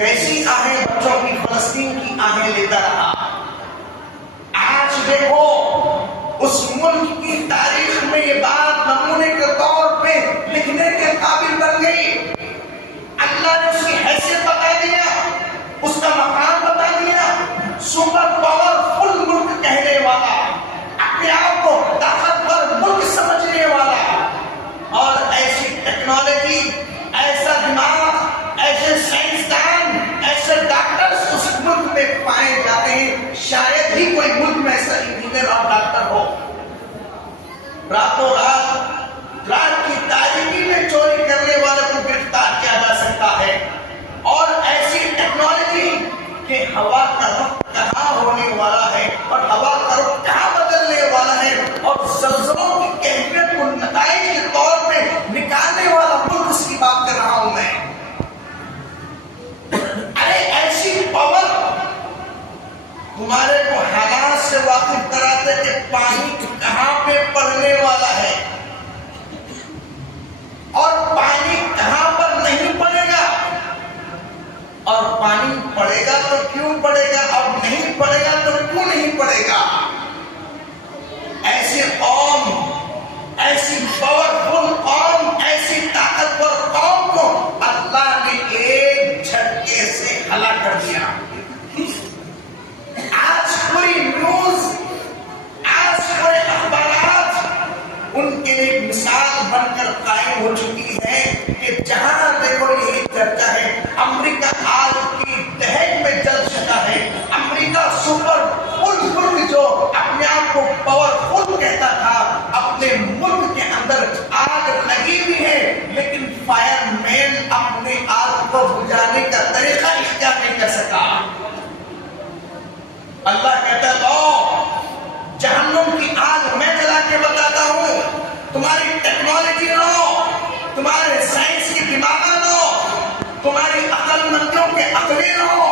ایسی آہیں بچوں کی فلسطین کی آہیں لیتا رہا. آج دیکھو اس ملک کی تاریخ میں یہ بات نمونے کے طور پہ لکھنے کے قابل بن گئی. اللہ نے اس کی حیثیت بتا دیا, اس کا مقام بتا دیا. سپر پاورفل ملک کہنے والا, اپنے آپ کو طاقتور ملک سمجھنے والا, اور ایسی ٹیکنالوجی, ایسا دماغ, ایسے سائنسدان, ایسے ڈاکٹرز اس ملک میں پائے جاتے ہیں. شاید ہی کوئی ملک میں ایسا انجینئر اور ڈاکٹر ہو. راتوں رات کی تاریکی میں چوری کرنے والے کو گرفتار کیا جا سکتا ہے, اور ایسی ٹیکنالوجی کہ ہوا کا رخ کہاں ہونے والا ہے اور ہوا کا رخ کہاں بدلنے والا ہے, اور زلزلوں کی کیفیت کو نتائج کے طور پہ نکالنے والا ملک, اس کی بات کر رہا ہوں میں. ارے ایسی پاور تمہارے کو حالات سے واقف کراتے کہ پانی کہاں پہ پڑنے والا ہے اور پانی کہاں پر نہیں پڑے گا, اور پانی پڑے گا تو کیوں پڑے گا, اور نہیں پڑے گا تو کیوں نہیں پڑے گا. ایسی قوم, ایسی پاورفل قوم, ایسی طاقتور قوم کو اللہ نے ایک جھٹکے سے ہلاک کر دیا. آج پوری نیوز, آج پورے اخبارات ان کے لیے مثال بن کر قائم ہو چکی ہے کہ جہاں دیکھو یہی چرچا ہے. امریکہ آج کی دہن میں جل چکا ہے. امریکہ سپر ملک جو اپنے آپ کو پاورفل کہتا تھا, اپنے ملک کے اندر آگ لگی ہوئی ہے, لیکن فائر مین اپنے آگ کو بجھانے کا طریقہ اختیار نہیں کر سکا. اللہ کہتا ہے لو جہنم کی آگ میں جلا کے بتاتا ہوں, تمہاری ٹیکنالوجی لو, تمہارے سائنس کی دماغ لو, تمہاری عقل مندوں کے عقلیں لو,